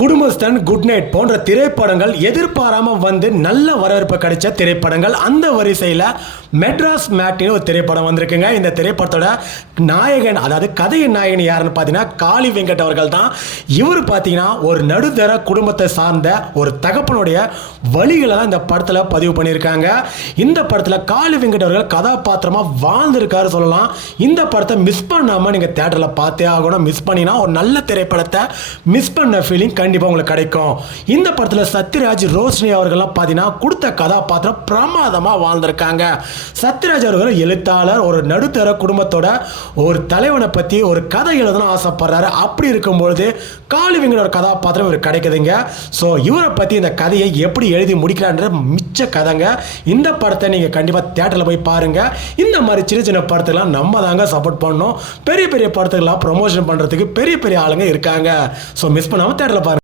குடும்பஸ்தன் good night போன்ற திரைப்படங்கள் எதிர்பாராம வந்து நல்ல வரவேற்பு கிடைச்ச திரைப்படங்கள். அந்த வரிசையில் மெட்ராஸ் மேட்டின்னு ஒரு திரைப்படம் வந்திருக்குங்க. இந்த திரைப்படத்தோட நாயகன் அதாவது கதையின் நாயகன் யாருன்னு பார்த்தீங்கன்னா காளி வெங்கட் அவர்கள் தான். இவர் பார்த்தீங்கன்னா ஒரு நடுத்தர குடும்பத்தை சார்ந்த ஒரு தகப்பனுடைய வழிகளை தான் இந்த படத்தில் பதிவு பண்ணியிருக்காங்க. இந்த படத்தில் காளி வெங்கட் அவர்கள் கதாபாத்திரமாக வாழ்ந்திருக்காரு சொல்லலாம். இந்த படத்தை மிஸ் பண்ணாமல் நீங்கள் தேட்டரில் பார்த்தே ஆகணும். மிஸ் பண்ணினா ஒரு நல்ல திரைப்படத்தை மிஸ் பண்ண ஃபீலிங் கண்டிப்பாக உங்களுக்கு கிடைக்கும். இந்த படத்தில் சத்யராஜ் ரோஷினி அவர்கள்லாம் பார்த்தீங்கன்னா கொடுத்த கதாபாத்திரம் பிரமாதமாக வாழ்ந்திருக்காங்க. சத்யராஜ் அவர்கள் எழுத்தாளர் ஒரு நடுத்தர குடும்பத்தோட ஒரு தலைவனை பற்றி ஒரு கதை எழுதணும் ஆசைப்படுறாரு. அப்படி இருக்கும்பொழுது ஒரு கதாபாத்திரம் இவர் கிடைக்குதுங்க. ஸோ இவரை பற்றி இந்த கதையை எப்படி எழுதி முடிக்கிறான்ற மிச்ச கதைங்க இந்த படத்தை நீங்கள் கண்டிப்பாக தேட்டரில் போய் பாருங்கள் இந்த மாதிரி சின்ன சின்ன படத்துக்கெல்லாம் நம்ம தாங்க சப்போர்ட் பண்ணணும். பெரிய பெரிய படத்துக்கெல்லாம் ப்ரொமோஷன் பண்ணுறதுக்கு பெரிய பெரிய ஆளுங்க இருக்காங்க. ஸோ மிஸ் பண்ணாமல் தேட்டரில் பாருங்க.